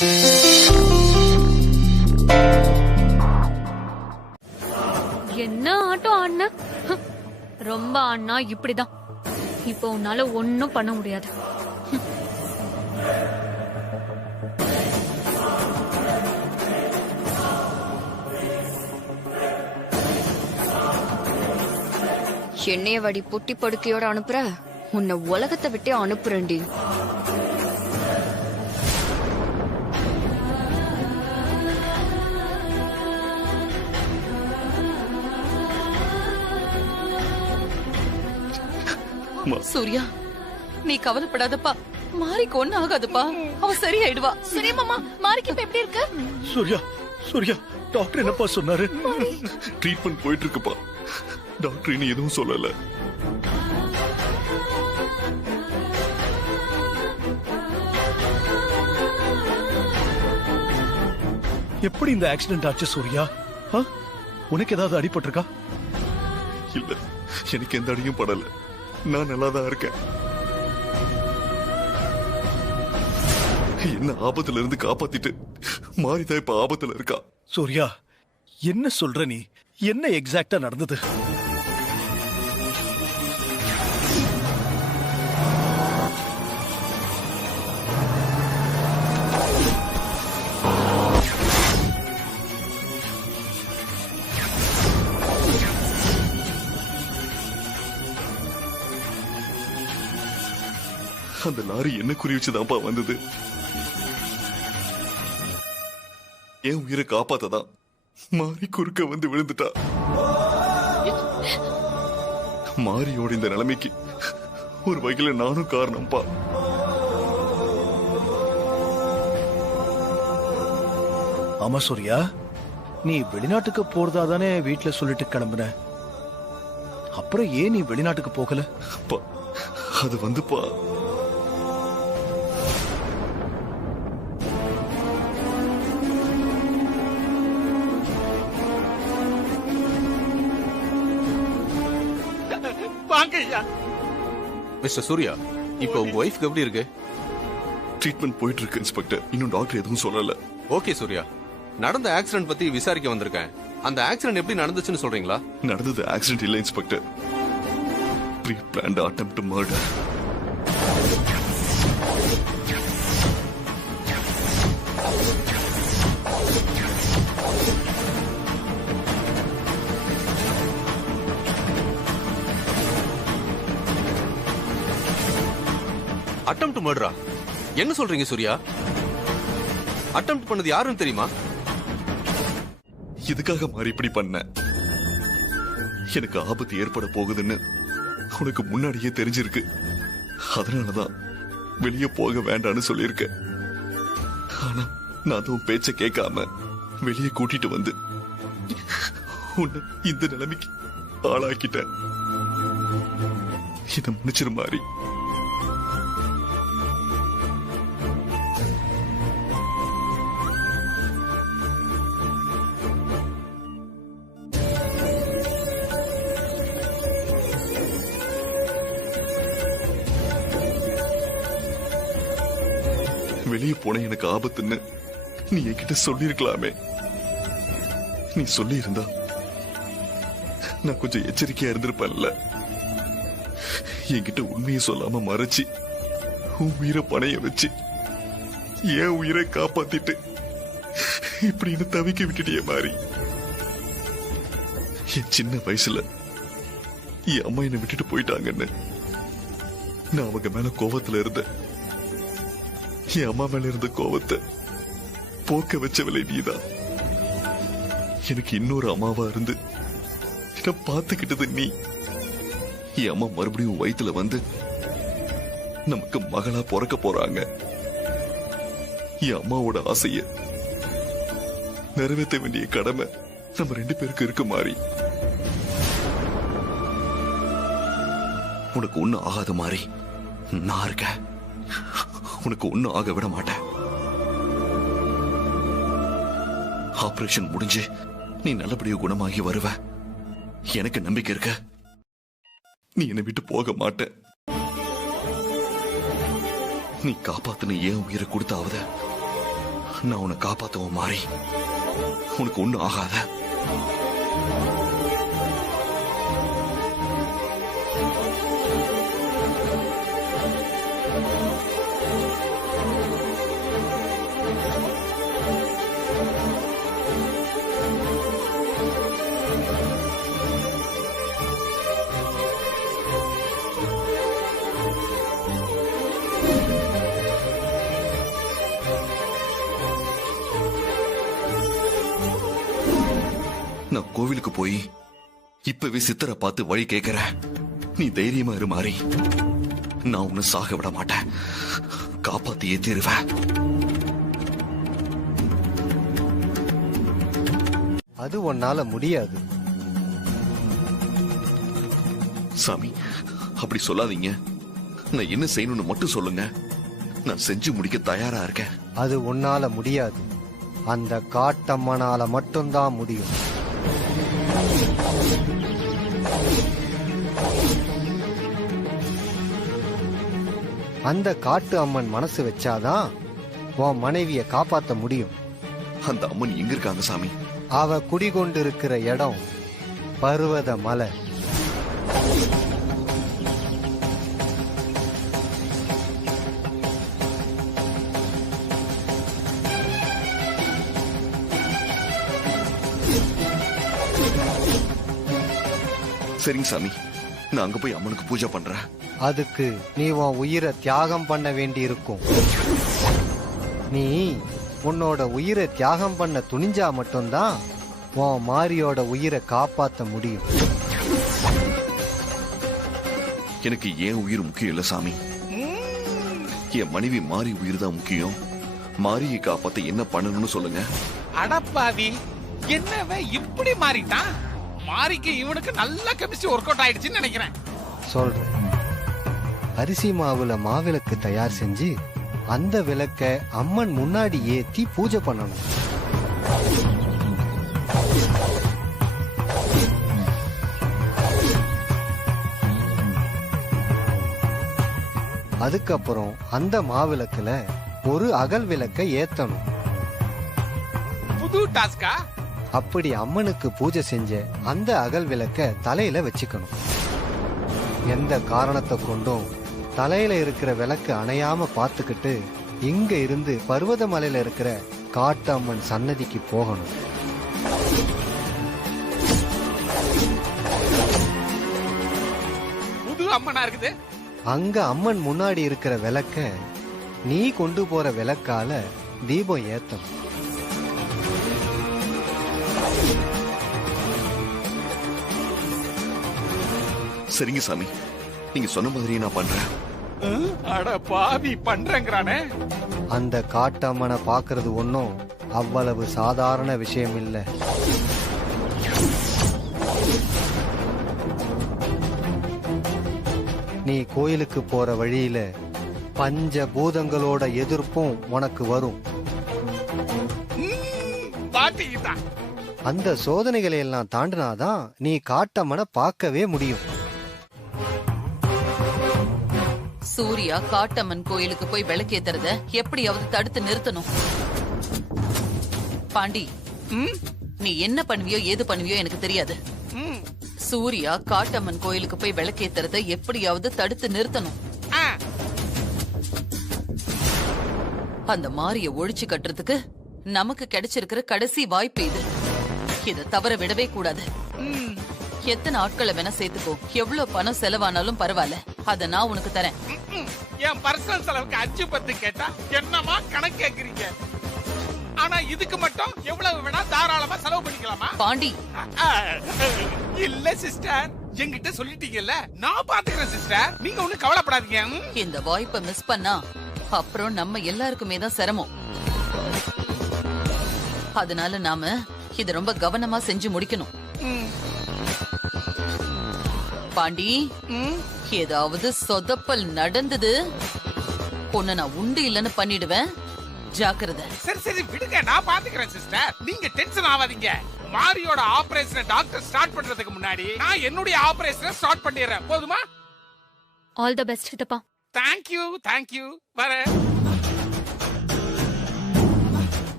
என்ன ஆட்டம் ஆடின? ரொம்ப ஆடினா இப்படிதான். இப்போ உன்னால ஒன்னும் பண்ண முடியாது. என்னைய வடி பொட்டி படுக்கையோட அனுப்புற, உன்னை உலகத்தை விட்டே அனுப்புறேன்டி. சூர்யா, நீ கவலைப்படாதப்பா. மாரிக்கு ஒண்ணு ஆகாதுப்பா, அவ சரியாயிடுவா. சரி மாமா, மாரிக்கு இப்ப எப்படி இருக்கு? சூர்யா டாக்டர் என்னப்பா சொன்னாரு? ட்ரீட்மெண்ட் போயிட்டு இருக்குப்பா. டாக்டர் இனி எதுவும் சொல்லல. எப்படி இந்த ஆக்சிடென்ட் ஆச்சு சூர்யா? உனக்கு ஏதாவது அடிபட்டிருக்கா? இல்ல, எனக்கு எந்த அடியும் படல. நான் நல்லாதான் இருக்கேன். என்ன ஆபத்துல இருந்து காப்பாத்திட்டு மாரிதான் இப்ப ஆபத்துல இருக்கா. சூர்யா, என்ன சொல்ற நீ? என்ன எக்ஸாக்டா நடந்தது? அந்த லாரி என்ன குறி வச்சுதான்ப்பா வந்தது. என் உயிரை காப்பாத்ததான் மாறி குறுக்க வந்து விழுந்துட்டா. மாரியோட இந்த நிலைமைக்கு ஒரு வகையில நானும் காரணம்ப்பா. ஆமா சூர்யா, நீ வெளிநாட்டுக்கு போறதா தானே வீட்டுல சொல்லிட்டு கிளம்புன. அப்புறம் ஏன் நீ வெளிநாட்டுக்கு போகல? அது வந்துப்பா, மிஸ்டர் சூர்யா, இப்போ உங்க ஒய்ஃப்க்கு எப்படி இருக்கு? ட்ரீட்மெண்ட் போயிட்டு இருக்கு இன்ஸ்பெக்டர். இன்னும் டாக்டர் எதுவும் சொல்லல. ஓகே சூர்யா, நடந்த ஆக்சிடென்ட் பத்தி விசாரிக்க வந்திருக்கேன். அந்த ஆக்சிடென்ட் எப்படி நடந்துச்சுன்னு சொல்றீங்களா? நடந்தது ஆக்சிடென்ட் இல்ல inspector, pre planned attempt murder. Attempt மர்டரா? என்ன சொல்றீங்க சூர்யா? அட்டெம்ப்ட் பண்ணது யாருன்னு தெரியுமா? இதுக்காக மாறி இப்படி பண்ண? எனக்கு ஆபத்து ஏற்பட போகுதுன்னு உனக்கு முன்னாடியே தெரிஞ்சிருக்கு. அதனாலதான் வெளியே போக வேண்டான்னு சொல்லியிருக்க. ஆனா நான் அதுவும் பேச்ச கேட்காம வெளியே கூட்டிட்டு வந்து உன்னை இந்த நிலைமைக்கு ஆளாக்கிட்டேன். இதை மன்னிச்சிரு மாறி. வெளியே போன எனக்கு ஆபத்துன்னு நீ என்கிட்ட சொல்லிருக்கலாமே. நீ சொல்லி இருந்தா நான் கொஞ்சம் எச்சரிக்கையா இருந்திருப்பேன்ல. என்கிட்ட உண்மையை சொல்லாம மறைச்சு உன் உயிரை பணைய வச்சு என் உயிரை காப்பாத்திட்டு இப்படின்னு தவிக்க விட்டுட்டிய மாறி. என் சின்ன வயசுல என் அம்மா என்னை விட்டுட்டு போயிட்டாங்கன்னு நான் அவங்க மேல கோவத்துல இருந்தேன். என் அம்மா மேல இருந்த கோவத்தை போக்க வச்சவளை நீதான். எனக்கு இன்னொரு அம்மாவா இருந்து என்ன பாத்துக்கிட்டது நீ. என் அம்மா மறுபடியும் வயித்துல வந்து நமக்கு மகளா பிறக்க போறாங்க. என் அம்மாவோட ஆசைய நிறைவேற்ற வேண்டிய கடமை நம்ம 2 பேருக்கு இருக்கு மாறி. உனக்கு ஒண்ணும் ஆகாத மாதிரி நான் இருக்க. உனக்கு ஒண்ணும் ஆக விட மாட்டேன். ஆபரேஷன் முடிஞ்சு நீ நல்லபடியா குணமாகி வருவ. எனக்கு நம்பிக்கை இருக்க. நீ என்னை விட்டு போக மாட்ட. நீ காப்பாத்துன ஏன் உயிரை கொடுத்தாவது நான் உன்னை காப்பாத்துவோம் மாறி. உனக்கு ஒண்ணும் ஆகாத. நான் கோவிலுக்கு போய் இப்பவே சித்தரை பார்த்து வழி கேட்கிறேன். நீ தைரியமா இரு மாறி. நான் உன்னை சாக விட மாட்டேன். காப்பாத்தியே தீருவேன். அது உன்னால முடியாது. சாமி, அப்படி சொல்லாதீங்க. நான் என்ன செய்யணும்னு மட்டும் சொல்லுங்க. நான் செஞ்சு முடிக்க தயாரா இருக்கேன். அது உன்னால முடியாது. அந்த காட்டம்மனால மட்டும்தான் முடியும். அந்த காட்டு அம்மன் மனசு வச்சாதான் உன் மனைவிய காப்பாத்த முடியும். அந்த அம்மன் எங்க இருக்காங்க சாமி? அவ குடிகொண்டிருக்கிற இடம் பர்வத மலை. சரிங்க சாமி, நான் அங்க போய் அம்மனுக்கு பூஜை பண்றேன். அதுக்கு நீ உன் உயிரை தியாகம் பண்ண வேண்டி இருக்கும். நீ உன்னோட உயிரை தியாகம் பண்ண துணிஞ்சா மட்டும்தான் உன் மாரியோட உயிரை காப்பாத்த முடியும். எனக்கு ஏன் உயிர் முக்கியம் இல்ல சாமி. என் மனைவி மாறி உயிர் தான் முக்கியம். மாரியை காப்பாத்த என்ன பண்ணணும்னு சொல்லுங்க. அடப்பாவி, என்னவ இப்படி மாறிட்டான்? மாரிக்கு இவனுக்கு நல்ல கெமிஸ்ட்ரி ஒர்க் அவுட் ஆயிடுச்சுன்னு நினைக்கிறேன். சொல்றேன். அரிசி மாவுல மாவிளக்கு தயார் செஞ்சு அந்த விளக்க அம்மன் முன்னாடி ஏத்தி பூஜை பண்ணணும். அதுக்கப்புறம் அந்த மாவிளக்குல ஒரு அகல் விளக்க ஏத்தணும். புது டாஸ்கா? அப்படி அம்மனுக்கு பூஜை செஞ்ச அந்த அகல் விளக்க தலையில வச்சுக்கணும். எந்த காரணத்தை கொண்டும் தலையில இருக்கிற விளக்கு அணையாம பார்த்துக்கிட்டு இங்க இருந்து பர்வத மலையில இருக்கிற காட்டு அம்மன் சன்னதிக்கு போகணும். புது அம்மனா இருக்குது. அங்க அம்மன் முன்னாடி இருக்கிற விளக்க நீ கொண்டு போற விளக்கால தீபம் ஏத்தணும். சரிங்க சாமி, நீங்க சொன்ன மாதிரியே நான் பண்றேன். அட பாவி, பண்றேங்கிறானே. அந்த காட்டம்மனை பாக்குறது ஒன்னும் அவ்வளவு சாதாரண விஷயம் இல்ல. நீ கோயிலுக்கு போற வழியில பஞ்ச பூதங்களோட எதிர்ப்பும் உனக்கு வரும். பாட்டிக்கிட்டான். அந்த சோதனைகளை எல்லாம் தாண்டினாதான் நீ காட்டம்மனை பார்க்கவே முடியும். சூர்யா காட்டம்மன் கோயிலுக்கு போய் விளக்கேத்துறத எப்படியாவது தடுத்து நிறுத்தணும். பாண்டி, நீ என்ன பண்ணுவியோ ஏது பண்ணுவியோ எனக்கு தெரியாது. சூர்யா காட்டம்மன் கோயிலுக்கு போய் விளக்கேத்துறத எப்படியாவது தடுத்து நிறுத்தணும். அந்த மாரிய ஒழிச்சு கட்டுறதுக்கு நமக்கு கிடைச்சிருக்கிற கடைசி வாய்ப்பு இது. இத தவற விடவே கூடாது. எத்தனை ஆட்களை வேணா சேர்த்துக்கோ, எவ்வளவு பணம் செலவானாலும் பரவாயில்ல, அத நான் உனக்கு தரேன். என் பர்சனல் செலவுக்கு 5-10 கேட்டா என்னமா கணக்கு கேக்குறீங்க? ஆனா இதுக்கு மட்டும் எவ்வளவு வேணா தாராளமா செலவு பண்ணிக்கலாமா? பாண்டி, இல்ல சிஸ்டர், என்கிட்ட சொல்லிட்டீங்கல்ல, நான் பாத்துக்கிறேன் சிஸ்டர், நீங்க ஒண்ணு கவலைப்படாதீங்க. இந்த வாய்ப்பை மிஸ் பண்ணா அப்புறம் நம்ம எல்லாருக்குமே தான் சிரமம். அதனால நாம இத ரொம்ப கவனமா செஞ்சு முடிக்கணும். பாண்டி, ஏதாவது சொதப்பல் நடந்தது பொண்ணு நான் உண்டு இல்லன்னு பண்ணிடுவேன், ஜாக்கிரதை. சரி சரி விடுங்க, நான் பாத்துக்கிறேன் சிஸ்டர், நீங்க டென்ஷன் ஆகாதீங்க. மாரியோட ஆபரேஷனை டாக்டர் ஸ்டார்ட் பண்றதுக்கு முன்னாடி நான் என்னுடைய ஆபரேஷனை ஸ்டார்ட் பண்ணிடுறேன், போதுமா? ஆல் தி பெஸ்ட் சித்தப்பா. Thank you thank you. வர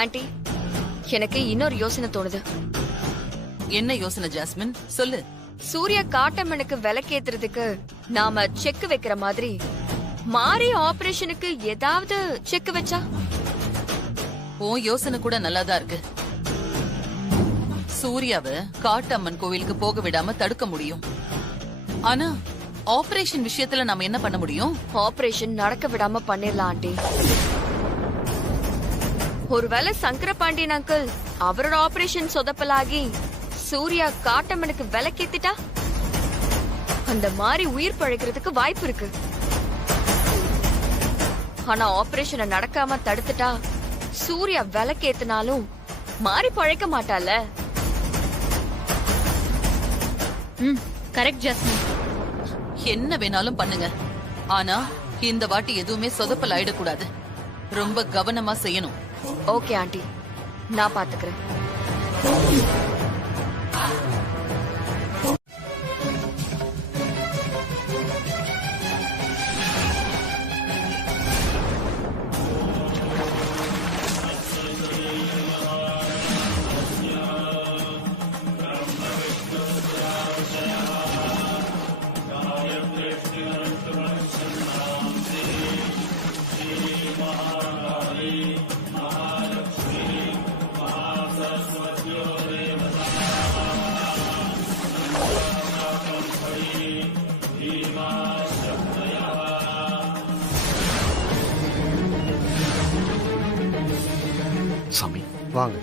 ஆண்டி, எனக்கு இன்னொரு யோசனை தோணுது. என்ன யோசனை ஜாஸ்மின், சொல்லு. சூர்யா காட்டம்மனுக்கு விலக்கேத்துறதுக்கு நாம செக் வைக்கிற மாதிரி மாரி ஆபரேஷனுக்கு ஏதாவது செக் வச்சா? உன் யோசனை கூட நல்லாதான் இருக்கு. சூர்யாவை காட்டம்மன் கோவிலுக்கு போக விடாம தடுக்க முடியும். ஆனா ஆபரேஷன் விஷயத்துல நாம என்ன பண்ண முடியும்? ஆபரேஷன் நடக்க விடாம பண்ணிடலாம் ஆண்டி. ஒருவேளை சங்கர பாண்டியன் அங்கிள் அவரோட ஆபரேஷன் சொதப்பலாகி சூர்யா காட்டம்மனுக்கு விலக்கேத்திட்டா அந்த மாதிரி உயிர் பழைக்கிறதுக்கு வாய்ப்பு இருக்கு. ஆனா ஆபரேஷனை நடக்காம தடுத்துட்டா சூர்யா விலக்கேத்தினாலும் மாறி பழைக்க மாட்டால. Correct jasmine. என்ன வேணாலும் பண்ணுங்க, ஆனா இந்த வாட்டி எதுவுமே சொதப்பல் ஆயிடக்கூடாது. ரொம்ப கவனமா செய்யணும். ஓகே ஆண்டி, நான் பாத்துக்கிறேன். சாமி வாங்க.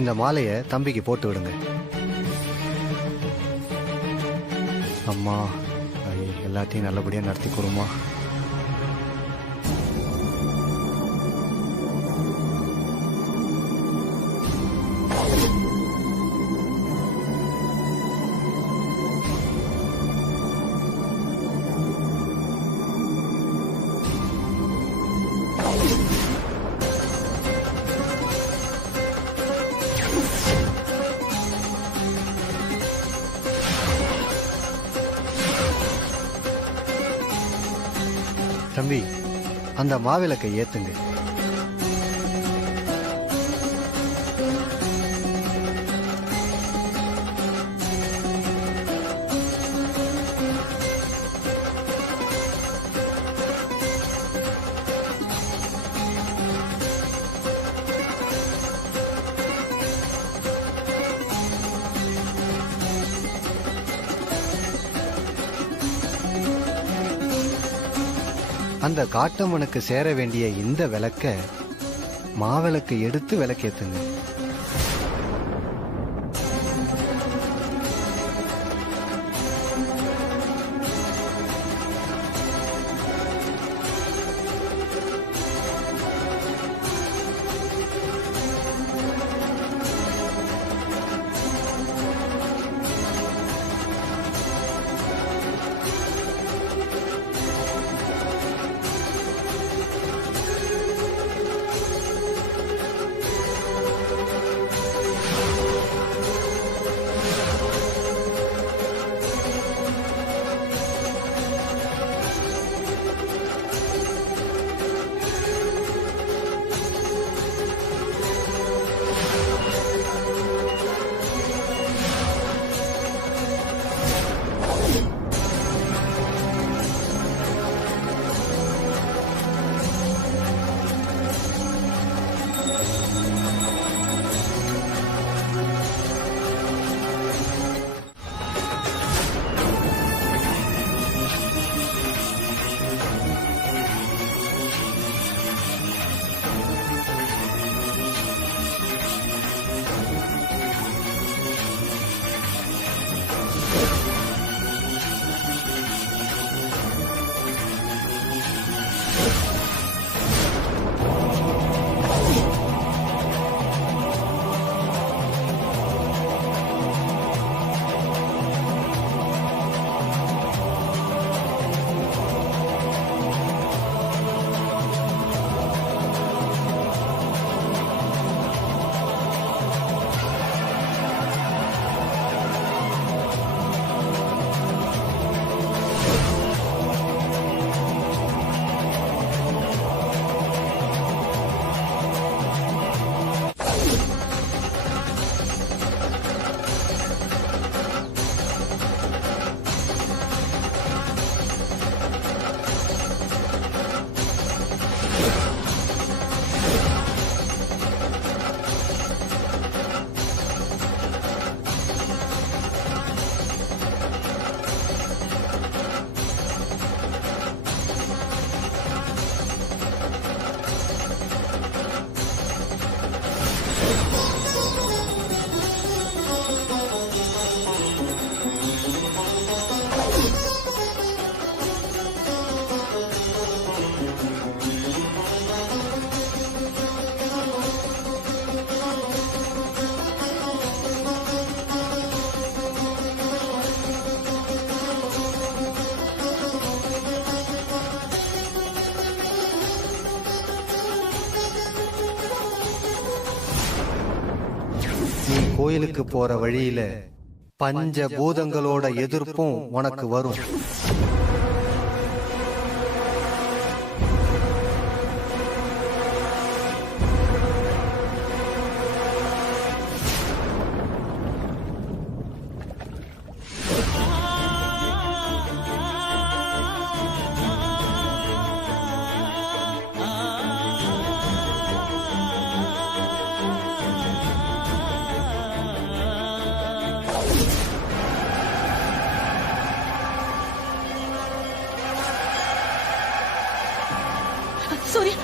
இந்த மாலையை தம்பிக்கு போட்டு விடுங்க. அம்மா எல்லாத்தையும் நல்லபடியா நடத்தி கொடுமா. தம்பி, அந்த மாவிளக்கை ஏத்துங்க. அந்த காட்டம்மனுக்கு சேர வேண்டிய இந்த விளக்க மாவிளக்கு எடுத்து விளக்கேத்துங்க. கோயிலுக்கு போற வழியில பஞ்ச பூதங்களோட எதிர்ப்பும் உனக்கு வரும். சூர்யா,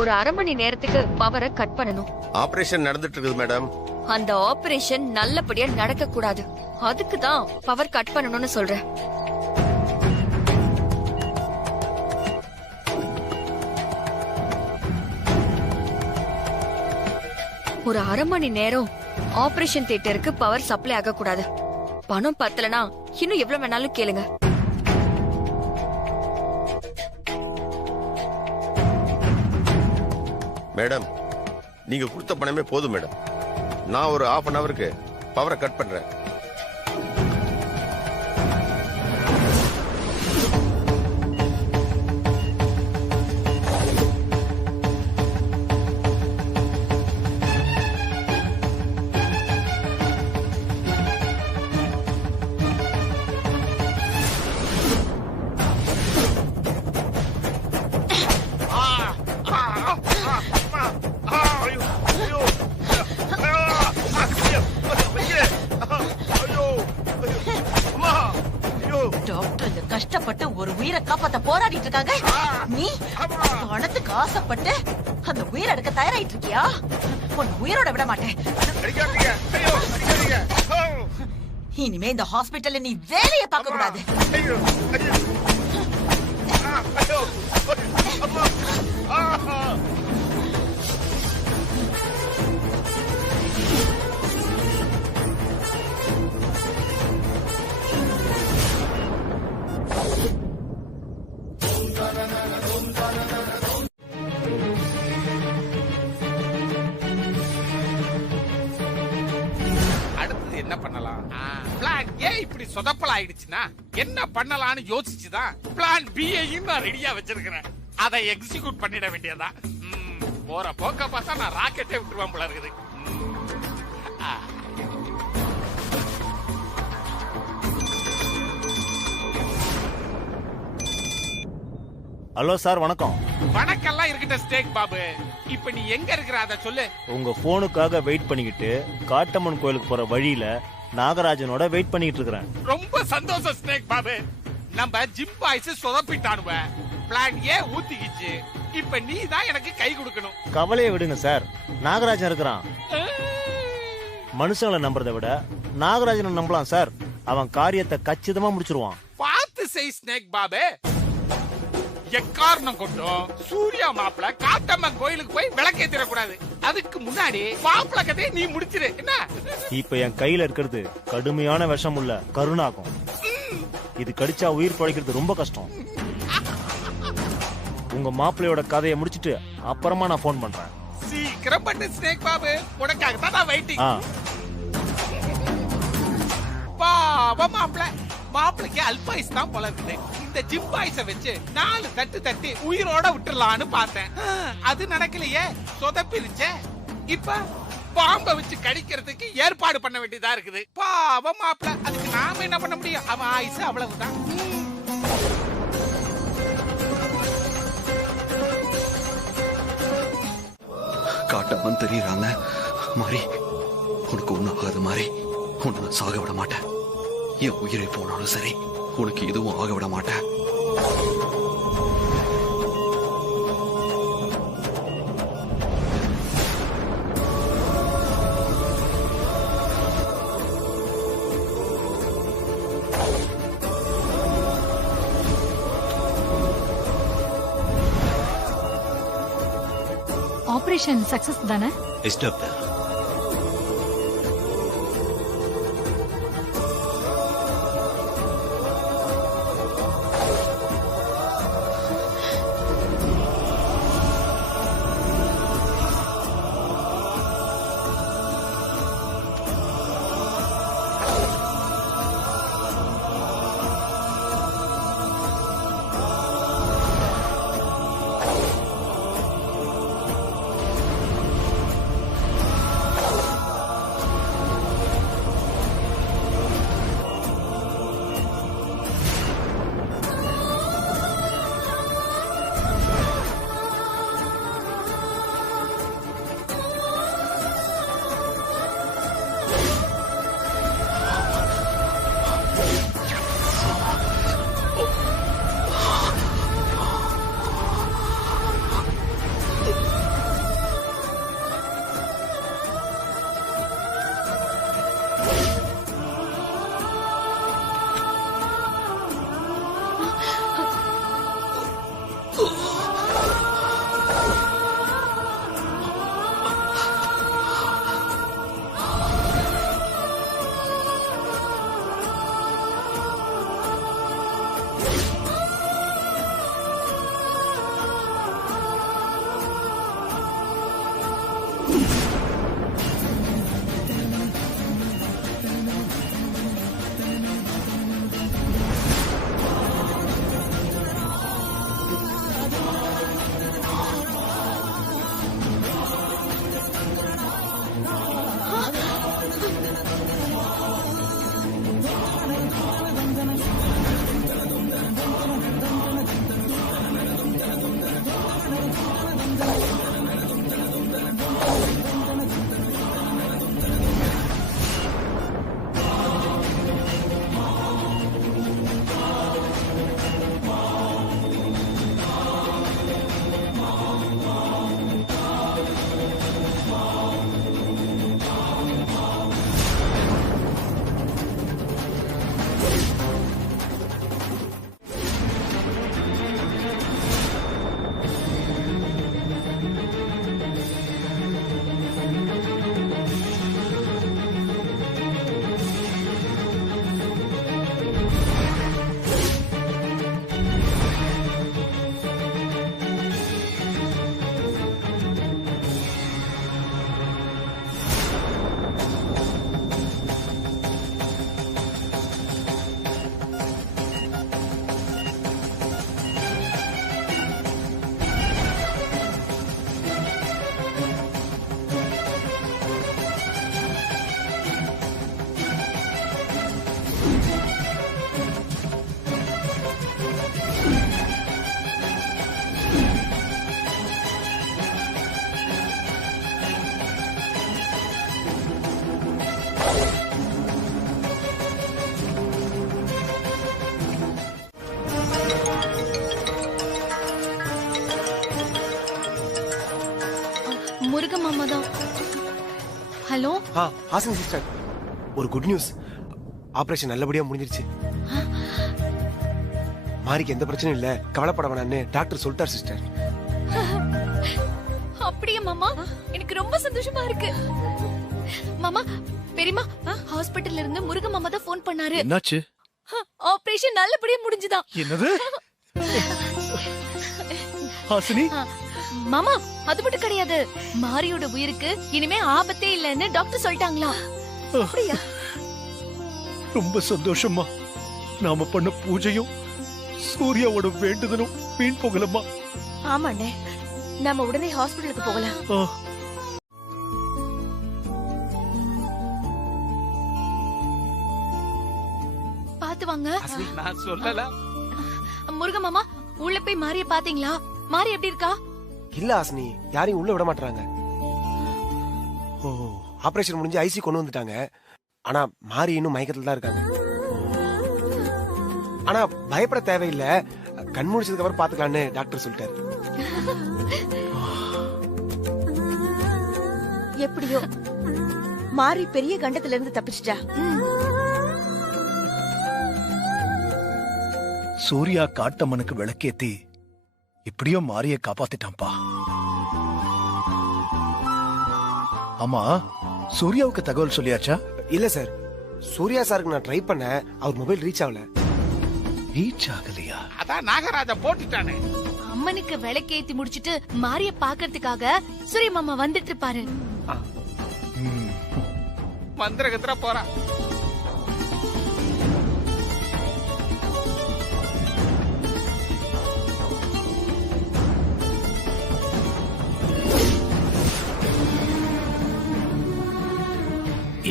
ஒரு அரை மணி நேரத்துக்கு பவரை கட் பண்ணணும். ஆபரேஷன் நடந்துட்டு இருக்குது மேடம். அந்த ஆபரேஷன் நல்லபடியா நடக்க கூடாது. அதுக்கு தான் பவர் கட் பண்ணணும்னு சொல்றேன். ஒரு அரை மணி நேரம் ஆபரேஷன் தியேட்டருக்கு பவர் சப்ளை ஆக கூடாது. பணம் பத்தலனா இன்னும் எவ்வளவு வேணாலும் கேளுங்க. மேடம் நீங்க கொடுத்த பணமே போதும் மேடம். நான் ஒரு half an hourக்கு பவரை கட் பண்றேன். டாக்டர் கஷ்டப்பட்டு ஒரு உயிரை காப்பாத்த போராடிட்டு இருக்காங்க. நீ பணத்துக்கு ஆசைப்பட்டு அந்த உயிரை எடுக்க தயாராயிட்டு இருக்கியா? உன் உயிரோட விட மாட்டேன். இனிமே இந்த ஹாஸ்பிட்டல்ல நீ வேலையை பார்க்க கூடாது. அடுத்தது என்ன பண்ணலாம்? பிளான் ஏ இப்படி சொதப்பல் ஆயிடுச்சுன்னா என்ன பண்ணலாம்னு யோசிச்சுதான் பிளான் பியையும் நான் ரெடியா வச்சிருக்கிறேன். அதை எக்ஸிக்யூட் பண்ணிட வேண்டியதா. போற போக்க பார்த்தா நான் ராக்கெட்டே விட்டுருவேன் போல இருக்குது. ஹலோ சார், வணக்கம். வணக்கம்லாம் இருக்கட்டும் ஸ்டேக் பாபு. இப்ப நீ எங்க இருக்கிற அத சொல்லு. உங்க போனுக்காக வெயிட் பண்ணிக்கிட்டு காட்டம்மன் கோயிலுக்கு போற வழியில நாகராஜனோட வெயிட் பண்ணிட்டு இருக்கிறேன். ரொம்ப சந்தோஷம் ஸ்னேக் பாபு. நம்ம ஜிம் பாய்ஸ் சொதப்பிட்டானுவ. பிளான் ஏ ஊத்திக்கிச்சு. இப்ப நீ தான் எனக்கு கை கொடுக்கணும். கவலையை விடுங்க சார், நாகராஜன் இருக்கிறான். மனுஷங்களை நம்புறதை விட நாகராஜனை நம்பலாம் சார். அவன் காரியத்தை கச்சிதமா முடிச்சிருவான். பார்த்து செய் ஸ்னேக் பாபு. எக்காரணம் கொண்டும் சூர்யா மாப்பிள காட்டம்மன் கோயிலுக்கு போய் விளக்கேத்திர கூடாது. அதுக்கு முன்னாடி மாப்பிள கதையை நீ முடிச்சிரு. என்ன? இப்ப என் கையில இருக்கிறது கடுமையான விஷம் உள்ள கருணாகும். இது கடிச்சா உயிர் பழைக்கிறது ரொம்ப கஷ்டம். உங்க மாப்பிள்ளையோட கதையை முடிச்சிட்டு அப்புறமா நான் போன் பண்றேன். சீக்கிரம் பண்ணு ஸ்னேக் பாபு. உனக்காக தான் நான் வெயிட்டிங். பாவம் மாப்பிள. மாப்பிளைக்கு அல்பாயுஸ் தான் போல இருக்குது. இந்த ஜிம் பாய்ஸ வச்சு 4 தட்டு தட்டி உயிரோட விட்டுறலான்னு பார்த்தேன். அது நடக்கலையே, சொதப்பிருச்சே. இப்ப பாம்பை வச்சு கடிக்கிறதுக்கு ஏற்பாடு பண்ண வேண்டியதா இருக்குது. பாவம் மாப்பிள. அதுக்கு நாம என்ன பண்ண முடியும்? அவன் ஆயுசு அவ்வளவுதான். காட்டம்மன் தெரியறாங்க மாறி. உனக்கு ஒண்ணும் ஆகாத மாதிரி உன்னை நான் சாக விட மாட்டேன். என் உயிரை போனாலும் சரி, உனக்கு எதுவும் ஆக விட மாட்டேன். ஆபரேஷன் சக்சஸ் தானே? Yes doctor. முருகன் மாமா தான். ஹலோ ஹாசன் சிஸ்டர், ஒரு குட் நியூஸ். ஆபரேஷன் நல்லபடியா முடிஞ்சிருச்சு. மாரிக்கு எந்த பிரச்சனையும் இல்ல, கவலைப்பட வேணாம்னு டாக்டர் சொல்லிட்டார் சிஸ்டர். அப்படியே மாமா, எனக்கு ரொம்ப சந்தோஷமா இருக்கு. மாமா, பெரியமா ஹாஸ்பிடல்ல இருந்து முருகன் மாமா தான் ஃபோன் பண்ணாரு. என்னாச்சு? ஆபரேஷன் நல்லபடியா முடிஞ்சுதான். என்னது? ஹாசினி, மாமா அது மட்டும் கிடையாது, மாரியோட உயிருக்கு இனிமே ஆபத்தே இல்லைன்னு டாக்டர் சொல்லிட்டாங்களா. அப்படியா? ரொம்ப சந்தோஷமா. நாம பண்ண பூஜையும் சூர்யாவோட வேண்டுதலும் வீண் போகலம்மா. ஆமாண்ணே, நாம உடனே ஹாஸ்பிடலுக்கு போகலாம். பாத்து வாங்க. நான் சொல்லல. முருகன் மாமா, உள்ள போய் மாரிய பாத்தீங்களா? மாரி எப்படி இருக்கா? இல்ல ஹாசினி, யாரையும் உள்ள விட மாட்டாங்க. ஓ, ஆபரேஷன் முடிஞ்சு ஐசி கொண்டு வந்துட்டாங்க. ஆனா மாரி இன்னும் மயக்கத்துல தான் இருக்காங்க. ஆனா பயப்பட தேவையில்லை, கண் முடிச்சதுக்கு அப்புறம் பாத்துக்கலான்னு டாக்டர் சொல்லிட்டாரு. எப்படியோ மாரி பெரிய கண்டத்துல இருந்து தப்பிச்சிட்டா. சூர்யா காட்டம்மனுக்கு விளக்கேத்தி இப்படியோ மாரிய காப்பாத்திட்டான்பா. ஆமா, சூர்யாவுக்கு தகவல் சொல்லியாச்சா? இல்ல சார், சூர்யா சாருக்கு நான் ட்ரை பண்ண, அவர் மொபைல் ரீச் ஆகல. ரீச் ஆகலையா? அதான் நாகராஜா போட்டுட்டானே. அம்மனுக்கு விளக்கேத்தி முடிச்சிட்டு மாரிய பாக்குறதுக்காக சூரிய மாமா வந்துட்டு இருப்பாரு. மந்திரகத்திர போறா.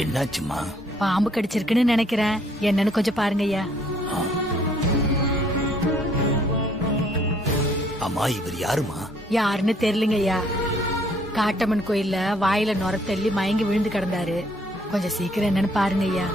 என்னாச்சுமா? பாம்பு கடிச்சிருக்குன்னு நினைக்கிறேன். என்னன்னு கொஞ்சம் பாருங்க ஐயா. அம்மா, இவர் யாருமா? யாருன்னு தெரியலங்க ஐயா. காட்டம்மன் கோயில்ல வாயில நுர தள்ளி மயங்கி விழுந்து கிடந்தாரு. கொஞ்சம் சீக்கிரம் என்னன்னு பாருங்க ஐயா.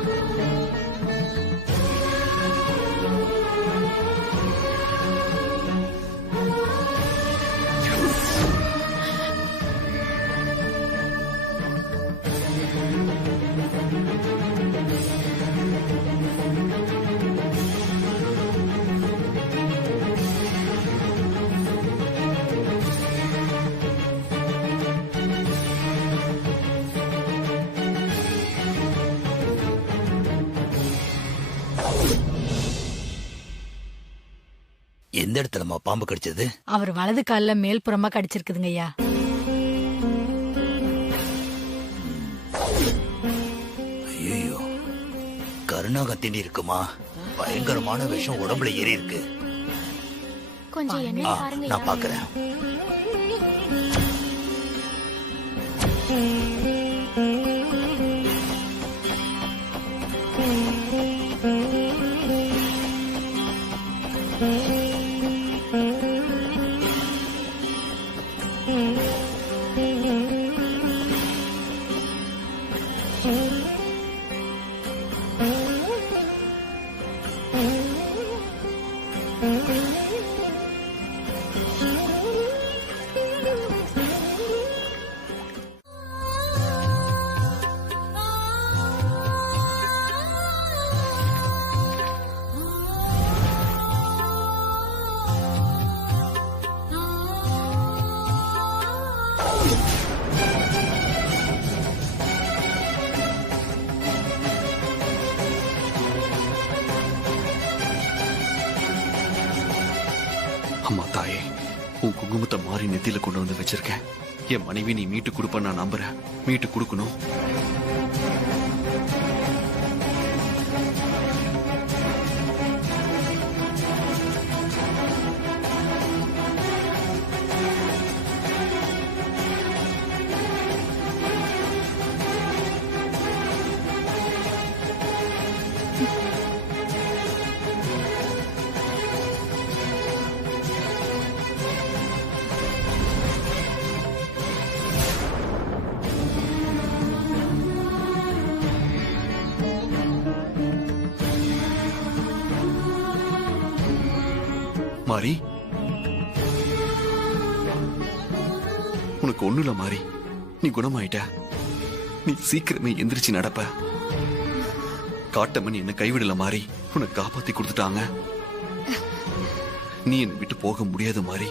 எந்த இடத்துலமா பாம்பு கடிச்சது? அவர் வலது கால்ல மேல்புறமா கடிச்சிருக்குதுங்க ஐயா. கருணாகம் தீண்டி இருக்குமா? பயங்கரமான விஷம் உடம்புல ஏறி இருக்கு. கொஞ்சம் எண்ணெய் ஆ, பாருங்க. நான் பாக்குறேன். அம்மா தாயே, உன் குங்குமத்தை மாறி நெத்தியில கொண்டு வந்து வச்சிருக்கேன். என் மனைவி நீ மீட்டு கொடுப்ப நான் நம்புறேன். மீட்டு கொடுக்கணும். மாறி, உனக்கு ஒண்ணுல மாறி, நீ குணமாயிட்ட. நீ சீக்கிரமே எந்திரிச்சு நடப்ப. காட்டமணி என்ன கைவிடல மாறி, உன்னை காப்பாத்தி கொடுத்துட்டாங்க. நீ என்னை விட்டு போக முடியாது மாறி.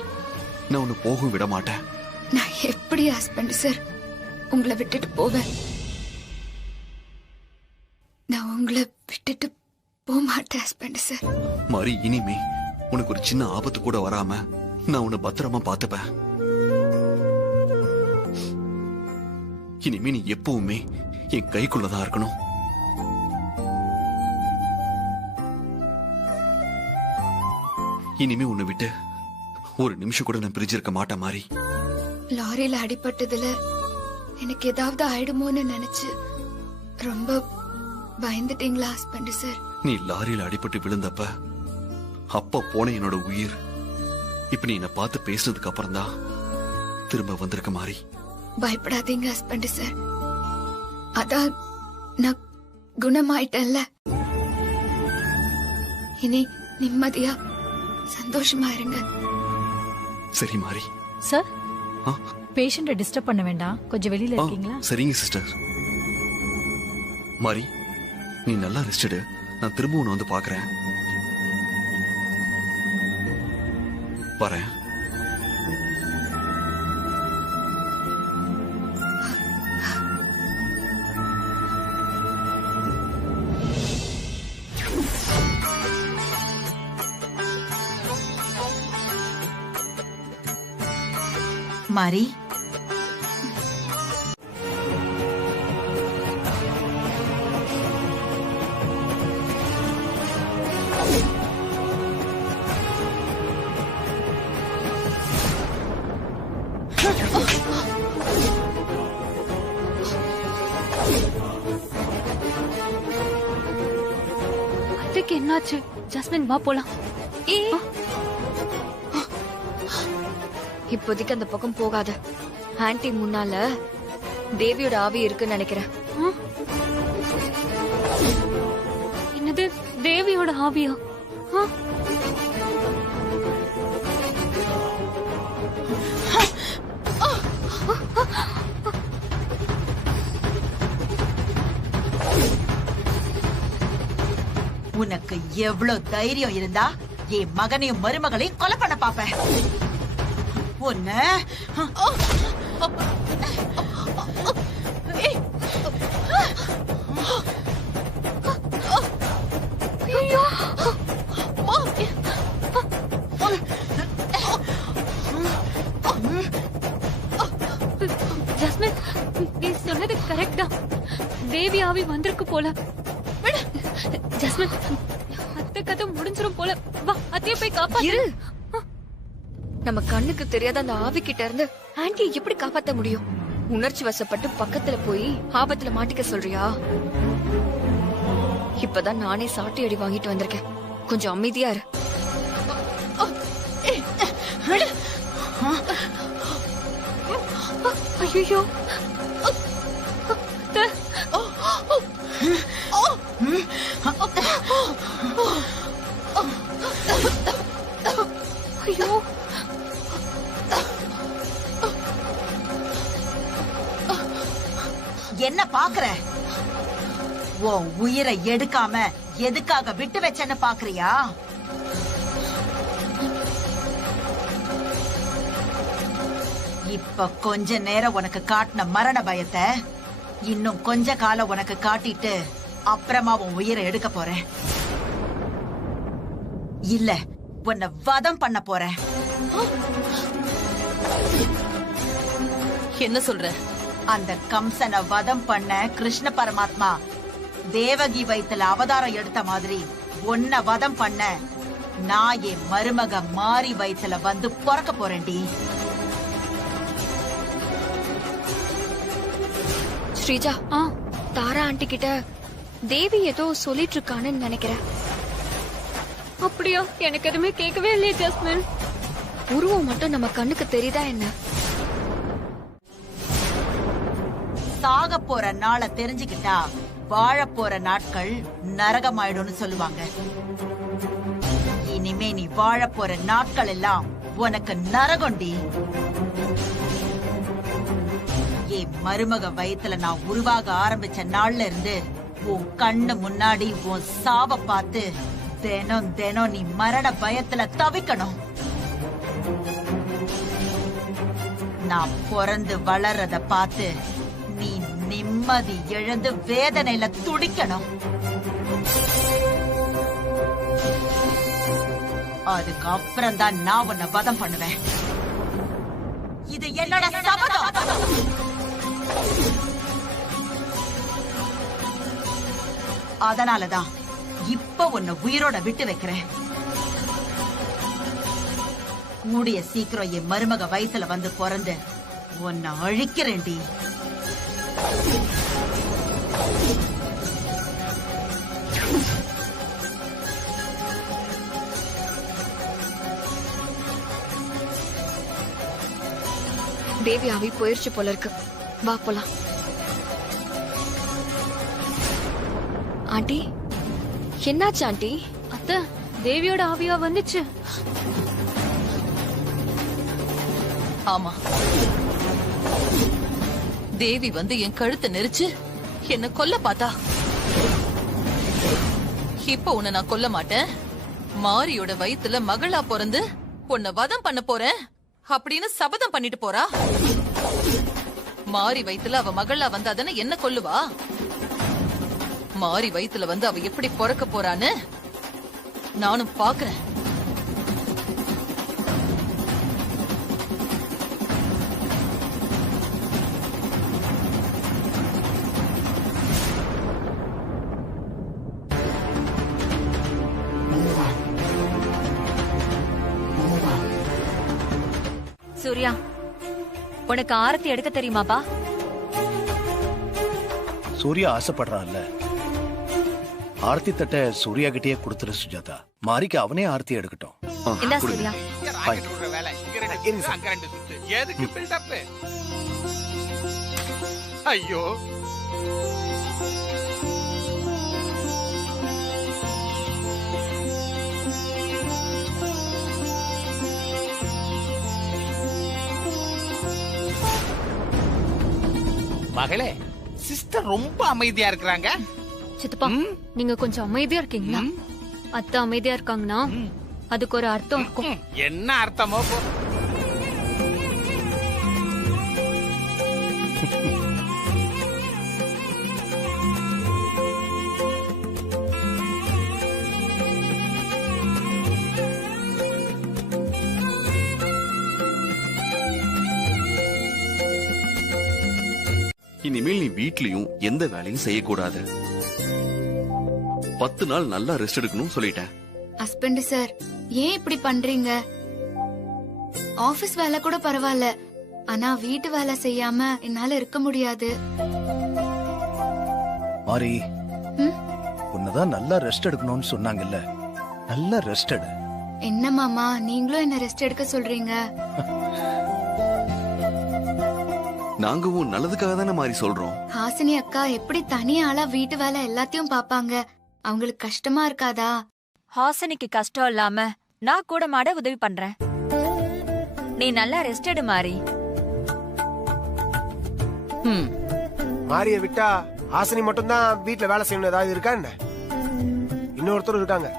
நான் உன்னை போக விட மாட்டேன். நான் எப்படி ஹஸ்பண்ட் சார் உங்களை விட்டுட்டு போவேன்? நான் உங்களை விட்டுட்டு போக மாட்டேன் ஹஸ்பண்ட் சார். மாறி, இனிமே உனக்கு ஒரு சின்ன ஆபத்து கூட வராம நான் உன்னை பத்திரமா பாத்துப்பேன். இனிமே நீ எப்பவுமே என் கைக்குள்ளதான் இருக்கணும். இனிமே உன்னை விட்டு ஒரு நிமிஷம் கூட நான் பிரிஞ்சிருக்க மாட்டேன் மாறி. லாரியில அடிபட்டதுல எனக்கு ஏதாவது ஆயிடுமோன்னு நினைச்சு ரொம்ப பயந்துட்டீங்களா ஹஸ்பண்ட் சார்? நீ லாரியில அடிபட்டு விழுந்தப்ப அப்ப போன என்னோட உயிர் இப்ப நீ என்ன பார்த்து பேசுனதுக்கு அப்புறம் தான் திரும்ப வந்திருக்க மாறி. பயப்படாதீங்க ஹஸ்பண்ட் சார். அதான் நான் குணமாயிட்டேன்ல. இனி நிம்மதியா சந்தோஷமா இருங்க. சரி மாறி. சார், ஆ? பேஷண்ட டிஸ்டர்ப் பண்ண வேண்டாம், கொஞ்சம் வெளியில ஆ, இருக்கீங்களா? சரிங்க சிஸ்டர். மாறி, நீ நல்லா ரெஸ்ட் எடு. நான் திரும்ப உன்னை வந்து பாக்குறேன். வரேன். மாறி, அத்தைக்கு என்னாச்சு? ஜாஸ்மின் வா போலாம். இப்போதைக்கு அந்த பக்கம் போகாத. ஆன்ட்டி முன்னால தேவியோட ஆவி இருக்குன்னு நினைக்கிறேன். என்னது தேவியோட ஆவியா? உனக்கு எவ்வளவு தைரியம் இருந்தா என் மகனையும் மருமகளையும் கொலை பண்ண பாப்ப? உன்ன ஜாஸ்மின், நீ சொன்னது கரெக்ட் தான். தேவி ஆவி வந்திருக்கு போல. ஜஸ்மின், அத்தை கதை முடிஞ்சிரும் போல. வா, அத்தைய போய் காப்பாத்து. இரு. நம்ம கண்ணுக்கு தெரியாத அந்த ஆவி கிட்ட இருந்து ஆன்ட்டியை எப்படி காப்பாத்த முடியும்? உணர்ச்சி வசப்பட்டு பக்கத்துல போய் ஆபத்துல மாட்டிக்க சொல்றியா? இப்பதான் நானே சாட்டை அடி வாங்கிட்டு வந்திருக்கேன். கொஞ்சம் அமைதியா இரு. ஐயோ, ஐயோ, என்ன பாக்குற? உன் உயிரை எடுக்காம எதுக்காக விட்டு வச்சேன்னு பாக்குறியா? இப்ப கொஞ்ச நேரம் உனக்கு காட்டின மரண பயத்தை இன்னும் கொஞ்ச காலம் உனக்கு காட்டிட்டு அப்புறமா உன் உயிரை எடுக்க போறேன். இல்ல, உன்னை வதம் பண்ண போறேன். என்ன சொல்ற? அந்த கம்சனை வதம் பண்ண கிருஷ்ண பரமாத்மா தேவகி வயித்துல அவதாரம் எடுத்த மாதிரி உன்னை வதம் பண்ண நான் என் மருமக மாறி வயித்துல வந்து பிறக்க போறேன்டி. ஸ்ரீஜா, தாரா ஆண்டி கிட்ட தேவி ஏதோ சொல்லிட்டு இருக்கான்னு நினைக்கிறேன். அப்படியா? எனக்கு எதுவுமே கேட்கவே இல்லையே ஜஸ்மின். உருவம் மட்டும் நம்ம கண்ணுக்கு தெரியுதா என்ன? சாக போற நாளை தெரிஞ்சுக்கிட்டா வாழ போற நாட்கள் நரகமாயிடும்னு சொல்லுவாங்க. இனிமே நீ வாழ போற நாட்கள் எல்லாம் உனக்கு நரகண்டி. என் மருமக வயித்துல நான் உருவாக ஆரம்பிச்ச நாள்ல இருந்து உன் கண்ணு முன்னாடி உன் சாவ பார்த்து தினம் தினம் நீ மரண பயத்துல தவிக்கணும். நான் பிறந்து வளர்றத பார்த்து நீ நிம்மதி இழந்து வேதனையில துடிக்கணும். அதுக்கப்புறம் தான் நான் உன்னை வதம் பண்ணுவேன். இது என்னோட சபதம். அதனாலதான் இப்ப உன்னை உயிரோட விட்டு வைக்கிறேன். கூடிய சீக்கிரம் என் மருமக வயித்துல வந்து பிறந்து உன்னை அழிக்கிறேன்டி. தேவி ஆவி போயிருச்சு போல இருக்கு. வா போலாம். ஆண்டி, என்னாச்சு ஆண்டி? அத்தை, தேவியோட ஆவியா வந்துச்சு. ஆமா, தேவி வந்து என் கழுத்தை நெரிச்சு என்ன கொல்ல பார்த்தா. இப்ப உன்னை நான் கொல்ல மாட்டேன். மாரியோட வயித்துல மகளா பிறந்து உன்னை வதம் பண்ண போறேன் அப்படின்னு சபதம் பண்ணிட்டு போறா. மாரி வயித்துல அவ மகளா வந்தாதானே என்ன கொல்லுவா. மாரி வயித்துல வந்து அவ எப்படி பிறக்க போறான்னு நானும் பாக்குறேன். சூர்யா, உனக்கு ஆரத்தி எடுக்க தெரியுமாப்பா? சூர்யா ஆசைப்படுறான்ல, ஆர்த்தி தட்டை சூர்யா கிட்டே கொடுத்துரு சுஜாதா. மாரிக்கு அவனே ஆர்த்தி எடுக்கட்டும். இந்தா சூர்யா. வேலை இங்க 2 சுத்து, அங்க 2 சுத்து. எதுக்கு பில்டப்? ஐயோ, மகளே, சிஸ்டர் ரொம்ப அமைதியா இருக்கிறாங்க. சித்தப்பா, நீங்க கொஞ்சம் அமைதியா இருக்கீங்களா? அத்தை அமைதியா இருக்காங்கன்னா அதுக்கு ஒரு அர்த்தம் இருக்கும். என்ன அர்த்தமோ? இனிமேல் நீ வீட்லயும் எந்த வேலையும் செய்யக்கூடாது. 10 நாள் நல்லா ரெஸ்ட் எடுக்கணும்னு சொல்லிட்டேன். ஹஸ்பண்ட் சார், ஏன் இப்படி பண்றீங்க? ஆபீஸ் வேலை கூட பரவாயில்ல, ஆனா வீட்டு வேலை செய்யாம என்னால இருக்க முடியாது. மாரி, உன்னதான் நல்லா ரெஸ்ட் எடுக்கணும்னு சொன்னாங்கல்ல, நல்லா ரெஸ்ட் எடு. என்ன மாமா, நீங்களும் என்ன ரெஸ்ட் எடுக்க சொல்றீங்க? நாங்கவும் நல்லதுக்காக தானே மாதிரி சொல்றோம். ஹாசினி அக்கா எப்படி தனி ஆளா வீட்டு வேலை எல்லாத்தையும் பாப்பாங்க? அவங்களுக்கு கஷ்டமா இருக்காதா? ஹாசினிக்கு கஷ்டம் இல்லாம நான் கூட மாட உதவி பண்றேன். நீ நல்லா ரெஸ்ட் எடு மாறி. மாரிய விட்டா ஹாசினி மட்டும் தான் வீட்டுல வேலை செய்யணும் ஏதாவது இருக்கா என்ன? இன்னொருத்தர் இருக்காங்க,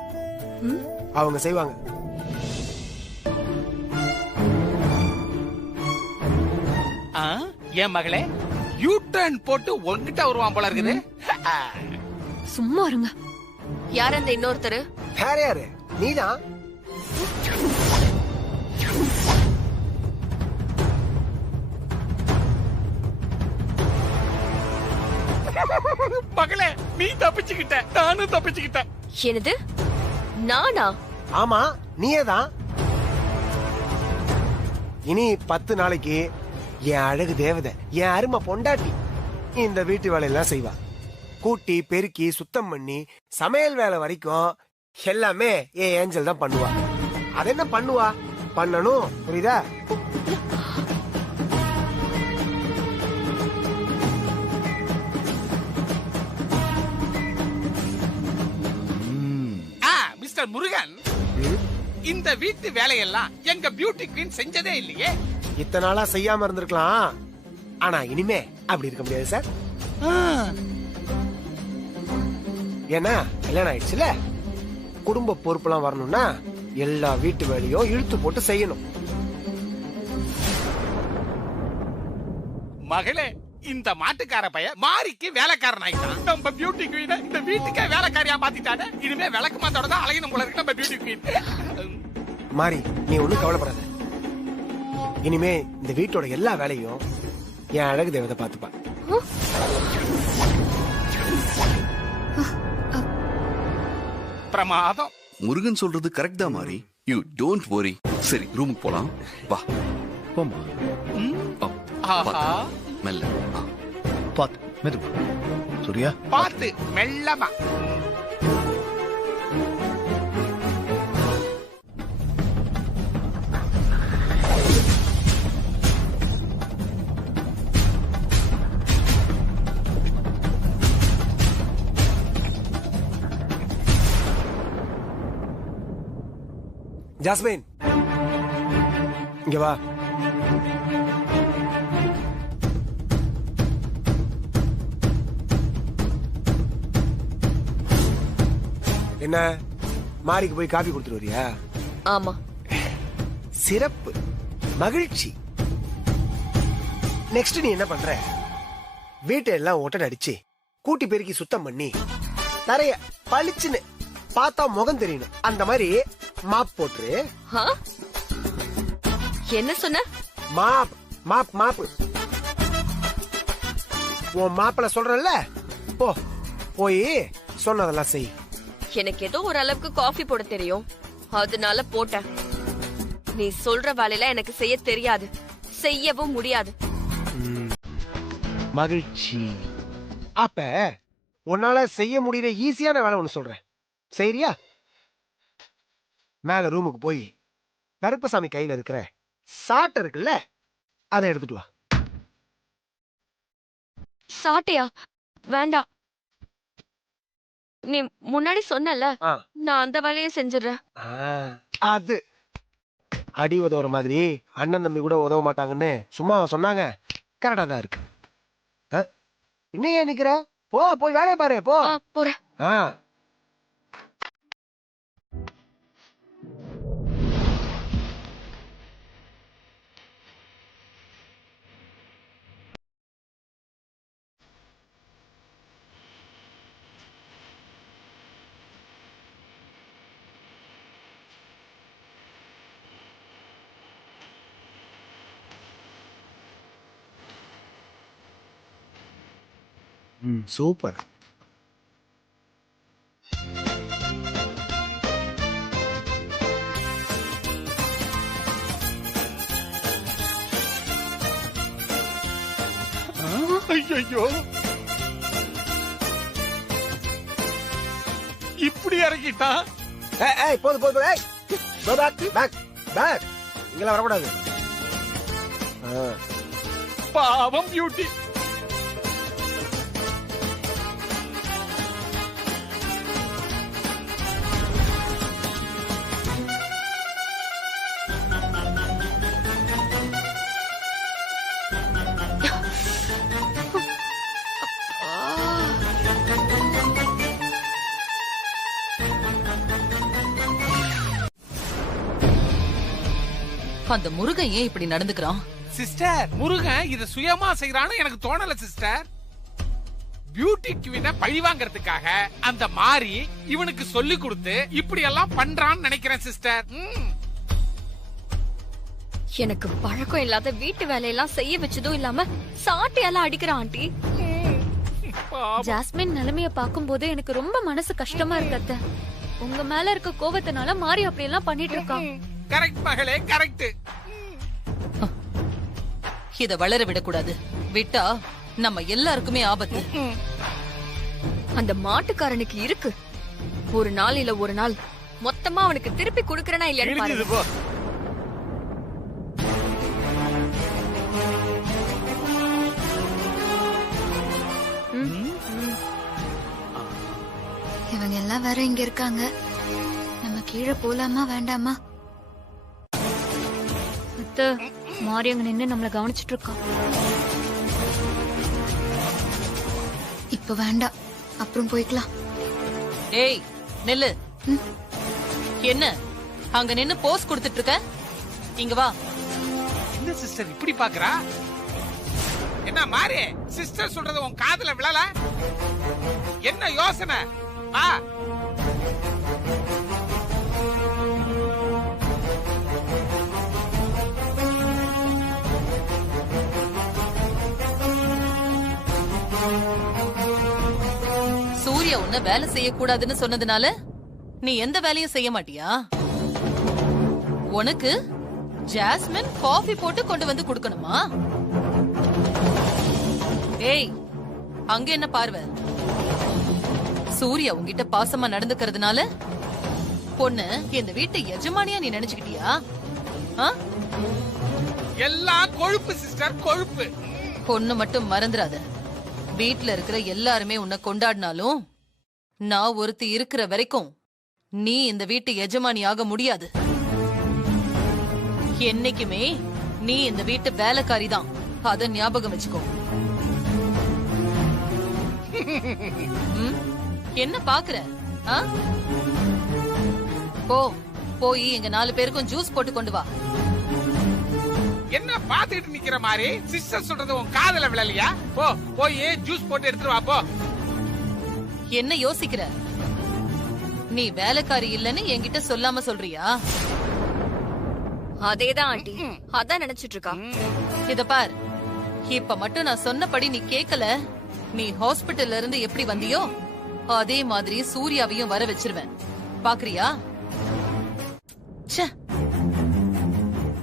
அவங்க செய்வாங்க. என் மகளே யூ டர்ன் போட்டு உங்ககிட்ட வருவான் போல இருக்குது. சும்மா இருங்க. யார் அந்த இன்னொருத்தரு? வேற யாரு? நீதான். மகளே நீ தப்பிச்சுக்கிட்ட, நானும் தப்பிச்சுக்கிட்டேன். என்னது, நானா? ஆமா, நீயேதான். இனி 10 நாளைக்கு என் அழகு தேவதை, என் அருமை பொண்டாட்டி இந்த வீட்டு வேலையெல்லாம் செய்வா. கூட்டி பெருக்கி சுத்தம் பண்ணி சமையல் வேலை வரைக்கும் எல்லாமே என் ஏஞ்சல் தான் பண்ணுவா. அது என்ன பண்ணுவா, பண்ணணும், புரியுதா? மிஸ்டர் முருகன், இந்த வீட்டு வேலையெல்லாம் எங்க பியூட்டி குவீன் செஞ்சதே இல்லையே. இத்தனை நாளா செய்யாம இருந்திருக்கலாம், ஆனா இனிமே அப்படி இருக்க முடியாது சார். ஏன்னா கல்யாணம் ஆயிடுச்சுல, குடும்ப பொறுப்பெல்லாம் வரணும்னா எல்லா வீட்டு வேலையும் இழுத்து போட்டு செய்யணும். மகளே, இந்த மாட்டுக்கார பையன் மாரிக்கு வேலைக்காரன் ஆயிட்டான். நம்ம பியூட்டி குவீன் இந்த வீட்டுக்கே வேலைக்காரியா மாத்திட்டானே. இனிமே விளக்கு மாத்தோட தான் அழகின போல இருக்கு நம்ம பியூட்டி குவீன். மாறி, நீ ஒண்ணும் கவலைப்படாத. இனிமே இந்த வீட்டோட எல்லா வேலையும் என் அழகு தேவதை பாத்துப்பா. பிரமாதம். முருகன் சொல்றது கரெக்ட் தான் மாறி. You don't worry. சரி, ரூமுக்கு போலாம் வா. போமா. மெல்ல பாத்து மெதுவா. சூர்யா பாத்து மெல்லமா. ஜாஸ்மின், இங்க வா. என்ன, மாரிக்கு போய் காபி கொடுத்துட்டு வரியா? ஆமா. சிறப்பு, மகிழ்ச்சி. நெக்ஸ்ட் நீ என்ன பண்ற? வீட்டை எல்லாம் ஒட்டடை அடிச்சு கூட்டி பெருக்கி சுத்தம் பண்ணி நிறைய பளிச்சுன்னு பார்த்தா முகம் தெரியணும், அந்த மாதிரி மாப் போட்டு. என்ன சொன்ன? Mop mop mop. உன் மாப்பிள்ள சொல்றல்ல, போ போய் சொன்னதெல்லாம் செய். எனக்கு ஏதோ ஒரு அளவுக்கு காஃபி போட தெரியும், அதனால போட்டேன். நீ சொல்ற வேலையில எனக்கு செய்ய தெரியாது, செய்யவும் முடியாது. மகிழ்ச்சி. அப்ப உன்னால செய்ய முடியற ஈஸியான வேலை ஒண்ணு சொல்றேன், சரியா? மேல ரூமுக்கு போய் கருப்பசாமி கையில இருக்கிற சாட்டை இருக்குல்ல, அதை எடுத்துட்டு வா. சாட்டையா? வேண்டாம். நீ முன்னாடி சொன்னல, நான் அந்த வேலையை செஞ்சிடறேன். அது அடி உதவுற மாதிரி அண்ணன் தம்பி கூட உதவ மாட்டாங்கன்னு சும்மா சொன்னாங்க. கரெக்டா தான் இருக்கு. இன்னும் ஏன் நிக்கிற? போ, போய் வேலையை பாரு. போ. போறேன். சூப்பர். ஐயோ, இப்படி இறக்கிட்டான். போது போது இங்கெல்லாம் வரக்கூடாது. பாவம் பியூட்டி. அந்த முருகன் ஏன் இப்படி நடந்துக்கிறான்? சிஸ்டர், முருகன் இத சுயமா செய்யறான்னு எனக்கு தோணல சிஸ்டர். பியூட்டி குவீனை பழி வாங்கறதுக்காக அந்த மாரி இவனுக்கு சொல்லி கொடுத்து இப்படி எல்லாம் பண்றான்னு நினைக்கிறேன் சிஸ்டர். எனக்கு பழக்கம் இல்லாத வீட்டு வேலையெல்லாம் செய்ய வச்சதும் இல்லாம சாட்டையெல்லாம் அடிக்கிறான் ஆண்டி. ஜாஸ்மின் நிலைமைய பாக்கும்போது எனக்கு ரொம்ப மனசு கஷ்டமா இருக்கு அத்தை. உங்க மேல இருக்க கோபத்தினால மாறி அப்படி எல்லாம் பண்ணிட்டு இருக்கான். கரெக்ட் மகளே, கரெக்ட். இத வளர விடக்கூடாது. விட்டா நம்ம எல்லாருக்குமே ஆபத்து. அந்த மாட்டுக்காரனுக்கு இருக்கு. ஒரு நாள் இல்ல ஒரு நாள் மொத்தமா அவனுக்கு திருப்பி கொடுக்கறனா இல்லையான்னு பாருங்க. இவங்க எல்லாம் வேற இங்க இருக்காங்க. நம்ம கீழே போலாமா வேண்டாமா? அத்தை, மாறி அங்க நின்னு நம்மள கவனிச்சுட்டு இருக்கான். இப்ப வேண்டாம், அப்புறம் போய்க்கலாம். ஏய் நெல்லு, என்ன அங்க நின்னு போஸ் கொடுத்துட்டு இருக்க? இங்க வா. என்ன சிஸ்டர் இப்படி பாக்குறா? என்ன மாறி, சிஸ்டர் சொல்றது உன் காதுல விழல? என்ன யோசனை? வா. சூர்யா உன்ன வேலை செய்யக்கூடாதுன்னு சொன்னதுனால நீ எந்த வேலையும் செய்ய மாட்டியா? உனக்கு ஜாஸ்மின் காஃபி போட்டு கொண்டு வந்து கொடுக்கணுமா? ஏய், அங்க என்ன பார்வை? சூர்யா உன்கிட்ட பாசமா நடந்துக்கிறதுனால பொண்ணு இந்த வீட்டு எஜமானியா நீ நினைச்சுக்கிட்டியா? எல்லாம் கொழுப்பு சிஸ்டர், கொழுப்பு. பொண்ணு மட்டும் மறந்துடாத. வீட்ல இருக்கிற எல்லாருமே உன்னை கொண்டாடினாலும் நான் ஒருத்தி இருக்கிற வரைக்கும் நீ இந்த வீட்டு எஜமானி ஆக முடியாது. என்னைக்குமே நீ இந்த வீட்டு வேலைக்காரி தான். அத ஞாபகம் வச்சுக்கோ. என்ன பாக்குற? போய் எங்க 4 பேருக்கும் ஜூஸ் போட்டு கொண்டு வா. என்ன பாத்துட்டு நிக்கிற மாதிரி? சிஸ்டர் சொல்றது உன் காதுல விழலையா? போய் ஜூஸ் போட்டு எடுத்துட்டு வா போ. என்ன யோசிக்கிற? நீ வேலைக்காரி இல்லன்னு என்கிட்ட சொல்லாம சொல்றியா? அதேதான் ஆண்டி, அதான் நினைச்சிட்டு இருக்கா. இத பார், இப்ப மட்டும் நான் சொன்னபடி நீ கேக்கல, நீ ஹாஸ்பிட்டல்ல இருந்து எப்படி வந்தியோ அதே மாதிரி சூர்யாவையும் வர வச்சிருவேன். பாக்குறியா?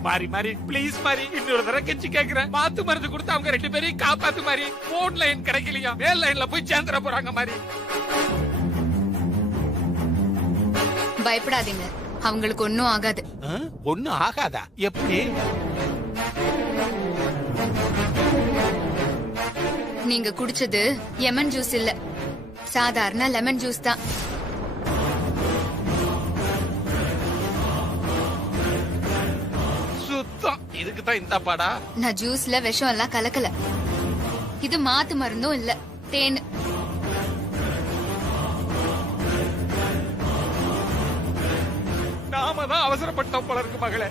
மாறி மாறி ப்ளீஸ் மாறி, இன்னொரு தடவை கெஞ்சி கேக்குறேன். மாத்து மருந்து கொடுத்து அவங்க 2 பேரையும் காப்பாத்து மாறி. போன் லைன் கிடைக்கலையா? மேல் லைன்ல போய் சேர்ந்துட போறாங்க மாறி. பயப்படாதீங்க, அவங்களுக்கு ஒன்னும் ஆகாது. ஒன்னும் ஆகாதா? எப்படி? நீங்க குடிச்சது லெமன் ஜூஸ் இல்ல, சாதாரண லெமன் ஜூஸ் தான். சுத்தம். இதுக்கு தான் இந்த பாடா? நான் ஜூஸ்ல விஷம் எல்லாம் கலக்கல. இது மாத்து மருந்தும் இல்ல, தேன். நாம தான் அவசரப்பட்டோம் போல இருக்கு மகளே.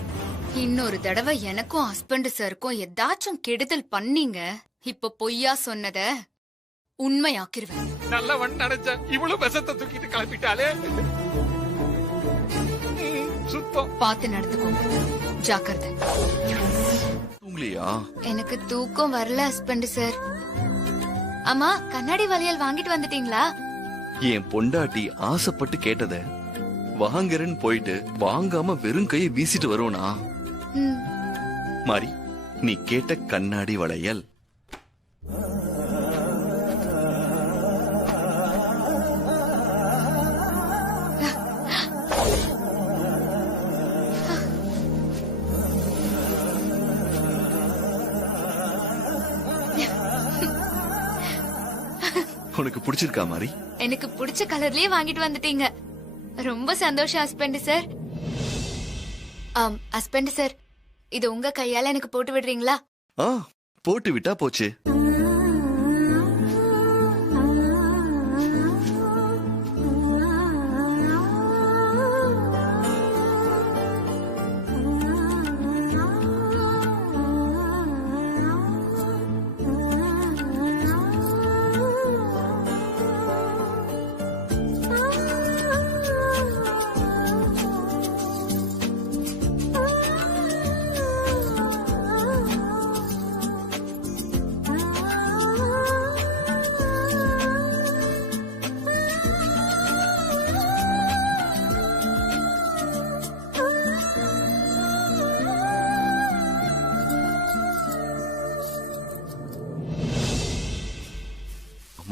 இன்னொரு தடவை எனக்கும் ஹஸ்பண்ட் சாருக்கும் ஏதாச்சும் கெடுதல் பண்ணீங்க, இப்ப பொய்யா சொன்னத உண்மையாக்கிருவேன். நல்லவன் நினைச்ச இவ்வளவு விஷத்தை தூக்கிட்டு கிளம்பிட்டாலே. சுத்தம். பார்த்து நடந்துக்கோங்க, ஜாக்கிரதை. எனக்கு தூக்கம் வரல ஹஸ்பண்ட் சார். அம்மா, கண்ணாடி வளையல் வாங்கிட்டு வந்துட்டீங்களா? என் பொண்டாட்டி ஆசைப்பட்டு கேட்டத வாங்குறேன்னு போயிட்டு வாங்காம வெறும் கையை வீசிட்டு வருவனா? மாறி, நீ கேட்ட கண்ணாடி வளையல் உனக்கு பிடிச்சிருக்கா மாறி? எனக்கு பிடிச்ச கலர்லயே வாங்கிட்டு வந்துட்டீங்க. ரொம்ப சந்தோஷம் ஹஸ்பண்ட் சார். ஹஸ்பண்ட் சார், இது உங்க கையால எனக்கு போட்டு விடுறீங்களா? போட்டு விட்டா போச்சு.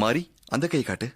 மாறி, அந்த கை காட்டு.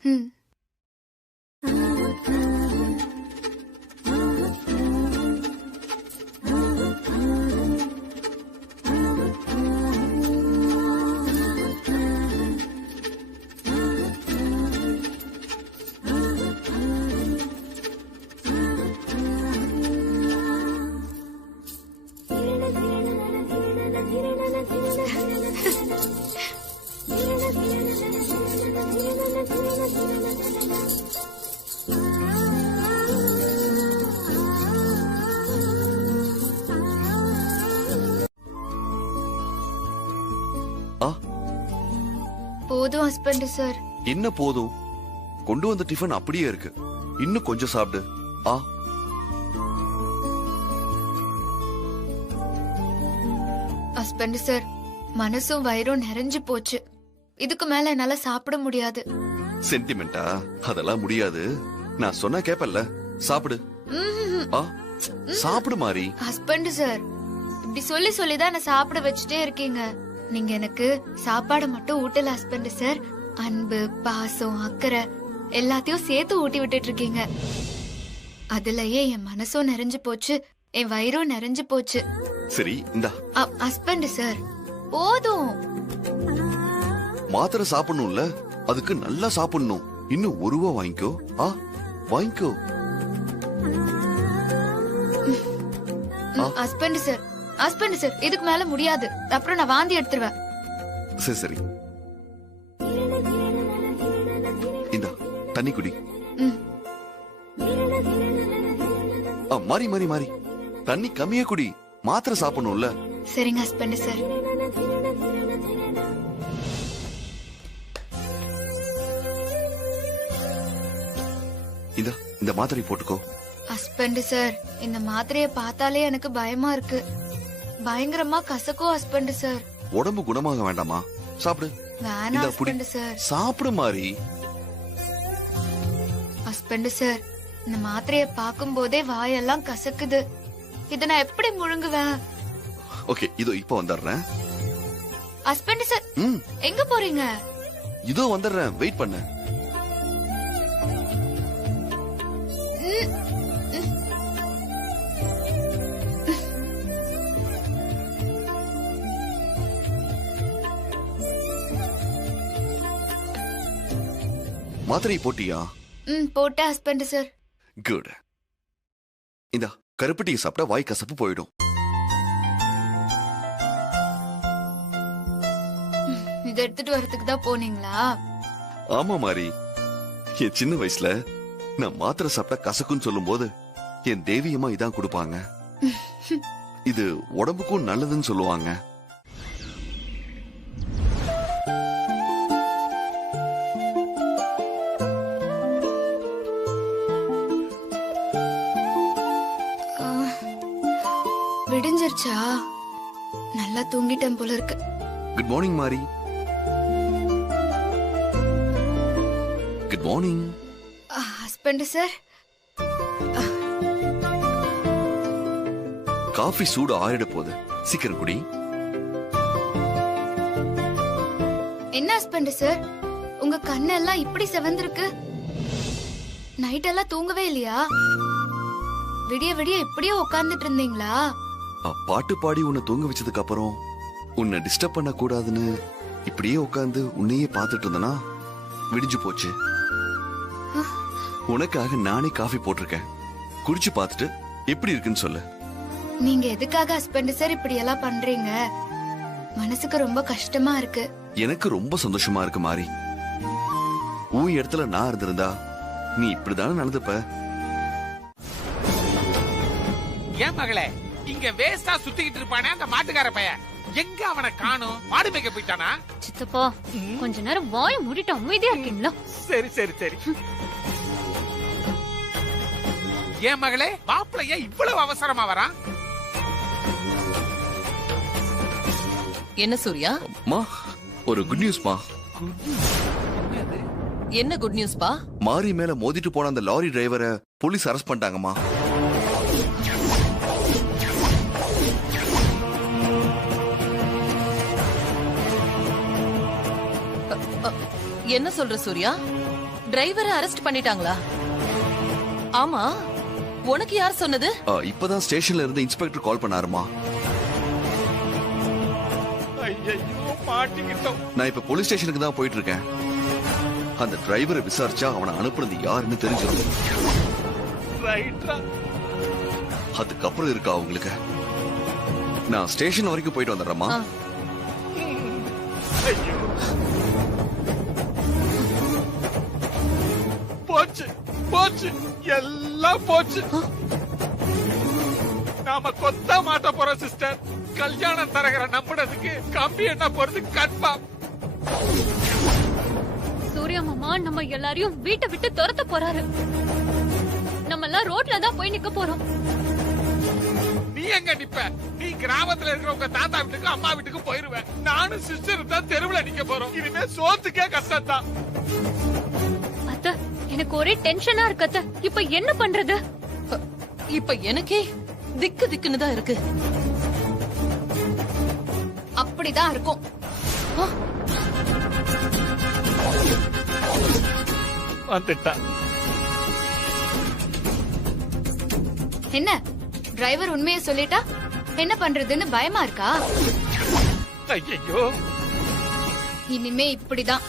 போதும் ஹஸ்பண்ட் சார். என்ன போதும்? கொண்டு வந்த டிஃபன் அப்படியே இருக்கு. இன்னும் கொஞ்சம் சாப்பிடு. ஹஸ்பண்ட் சார், மனசும் வயிறும் நிறைஞ்சு போச்சு. இதுக்கு மேல என்னால சாப்பிட முடியாது. சென்டிமெண்டா? அதெல்லாம் முடியாது. நான் சொன்னா கேப்பல்ல. சாப்பிடு. சாப்பிடு மாறி. ஹஸ்பண்ட் சார், இப்படி சொல்லி சொல்லிதான் நான் சாப்பிட வச்சுட்டே இருக்கீங்க. நீங்க எனக்கு சாப்பாடு மட்டும் ஊட்டல ஹஸ்பண்ட் சார். அன்பு, பாசம், அக்கறை எல்லாத்தையும் சேர்த்து ஊட்டி விட்டுட்டு இருக்கீங்க. அதுலயே என் மனசும் நிறைஞ்சு போச்சு, என் வயிறும் நிறைஞ்சு போச்சு. சரி, இந்தா. ஹஸ்பண்ட் சார், போதும். மாத்திரை சாப்பிடணும்ல, அதுக்கு நல்லா சாப்பிடணும். இன்னும் ஒரு ரூபா வாங்கிக்கோ. வாங்கிக்கோ. ஹஸ்பண்ட் சார், ஹஸ்பண்ட் சார், இதுக்கு மேல முடியாது. அப்புறம் நான் வாந்தி எடுத்துருவேன். சரி சரி, இந்த தண்ணி குடி. மாறி மாறி மாறி, தண்ணி கம்மியா குடி. மாத்திரை சாப்பிடணும்ல. சரிங்க ஹஸ்பண்ட் சார். இந்த மாத்திரை போட்டுக்கோ. ஹஸ்பண்ட் சார், இந்த மாத்திரைய பார்த்தாலே எனக்கு பயமா இருக்கு. பயங்கரமா கசக்கும் ஹஸ்பண்ட் சார். உடம்பு குணமாக வேண்டாமா? சாப்பிடு. வேணாம் ஹஸ்பண்ட் சார். சாப்பிடு மாறி. ஹஸ்பண்ட் சார், இந்த மாத்திரைய பார்க்கும் போதே வாயெல்லாம் கசக்குது. இத நான் எப்படி முழுங்குவேன்? ஓகே, இதோ இப்ப வந்துடுறேன். ஹஸ்பண்ட் சார், எங்க போறீங்க? இதோ வந்துடுறேன், வெயிட் பண்ணு. மாத்திரை போட்டியா? போட்ட ஹஸ்பண்ட் சார். குட். இந்த கருப்பட்டியை சாப்பிட்டா வாய் கசப்பு போயிடும். இத எடுத்துட்டு வரதுக்கு தான் போனீங்களா? ஆமா மாறி, என் சின்ன வயசுல நான் மாத்திரை சாப்பிட்டா கசக்குன்னு சொல்லும் போது என் தேவியம்மா இதான் கொடுப்பாங்க. இது உடம்புக்கும் நல்லதுன்னு சொல்லுவாங்க. விடிஞ்சிருச்சா? நல்லா தூங்கிட்டேன் போல இருக்கு. குட் மார்னிங் மாரி. Good morning. Husband sir, coffee சூடு ஆறிட போகுது, சீக்கிரம் குடி. என்ன ஹஸ்பண்ட் சார், உங்க கண்ணெல்லாம் இப்படி செவந்திருக்கு? நைட் எல்லாம் தூங்கவே இல்லையா? விடிய விடிய இப்படியே உட்கார்ந்துட்டு இருந்தீங்களா? பாட்டு பாடி உன்னை தூங்க வச்சதுக்கு அப்புறம் உன்னை டிஸ்டர்ப் பண்ண கூடாதுன்னு இப்படியே உட்கார்ந்து உன்னையே பார்த்துட்டு இருந்தனா விடிஞ்சு போச்சு. உனக்காக நானே காஃபி போட்டிருக்கேன். குடிச்சு பார்த்துட்டு எப்படி இருக்குன்னு சொல்லு. நீங்க எதுக்காக ஹஸ்பண்ட் சார் இப்படி எல்லாம் பண்றீங்க? மனசுக்கு ரொம்ப கஷ்டமா இருக்கு. எனக்கு ரொம்ப சந்தோஷமா இருக்கு மாறி. உன் இடத்துல நான் இருந்திருந்தா நீ இப்படிதானே நடந்துப்ப. ஏன் மகளே, இங்க வேஸ்டா சுத்திக்கிட்டு இருப்பானே அந்த மாட்டுக்கார பையன், எங்க அவனை காணோம்? மாடு மேய்க்க போயிட்டானா? சித்தப்பா கொஞ்ச நேரம் வாய மூடிட்டு அமைதியா இருக்கீங்களா? சரி சரி சரி. ஏன் மகளே, மாப்பிள்ளை ஏன் இவ்வளவு அவசரமா வரான்? என்ன சூர்யா? மா, ஒரு குட் நியூஸ் மா. என்ன குட் நியூஸ் பா? மாரி மேல மோதிட்டு போன அந்த லாரி டிரைவரை போலீஸ் அரெஸ்ட் பண்ணிட்டாங்கம்மா. என்ன சொல்ற சூர்யா? டிரைவரை அரெஸ்ட் பண்ணிட்டாங்களா? ஆமா, உனக்கு யார் சொன்னது? இப்பதான் ஸ்டேஷன்ல இருந்து இன்ஸ்பெக்டர் கால் பண்ணாருமா. நான் இப்ப போலீஸ் ஸ்டேஷனுக்கு தான் போயிட்டு இருக்கேன். அந்த டிரைவரை விசாரிச்சா அவனை அனுப்புனது யாருன்னு தெரிஞ்சிடும். அதுக்கப்புறம் இருக்கா அவங்களுக்கு. நான் ஸ்டேஷன் வரைக்கும் போயிட்டு வந்துடுறேம்மா. போச்சு போச்சு, எல்லாம் போச்சு. நாம கொத்த மாட்ட போறோம் சிஸ்டர். கல்யாணம் தரகரை நம்பினதுக்கு கம்பி என்ன போறது கன்ஃபார்ம். சூர்யா மாமா நம்ம எல்லாரையும் வீட்டை விட்டு துரத்த போறாரு. நம்ம எல்லாம் ரோட்ல தான் போய் நிக்க போறோம். நீ எங்க நிப்ப? நீ கிராமத்துல இருக்கிற உங்க தாத்தா வீட்டுக்கு அம்மா வீட்டுக்கு போயிருவேன். நானும் சிஸ்டர் தான் தெருவுல நிக்க போறோம். இனிமே சோத்துக்கே கஷ்டம் தான். அத்த, எனக்கு ஒரே டென்ஷனா இருக்கு அத்த. இப்ப என்ன பண்றது? இப்ப எனக்கே திக்கு திக்குன்னு தான் இருக்கு. அப்படிதான் இருக்கும். வந்துட்டா. என்ன டிரைவர் உண்மையை சொல்லிட்டா என்ன பண்றதுன்னு பயமா இருக்கா? ஐயோ, இனிமே இப்படிதான்.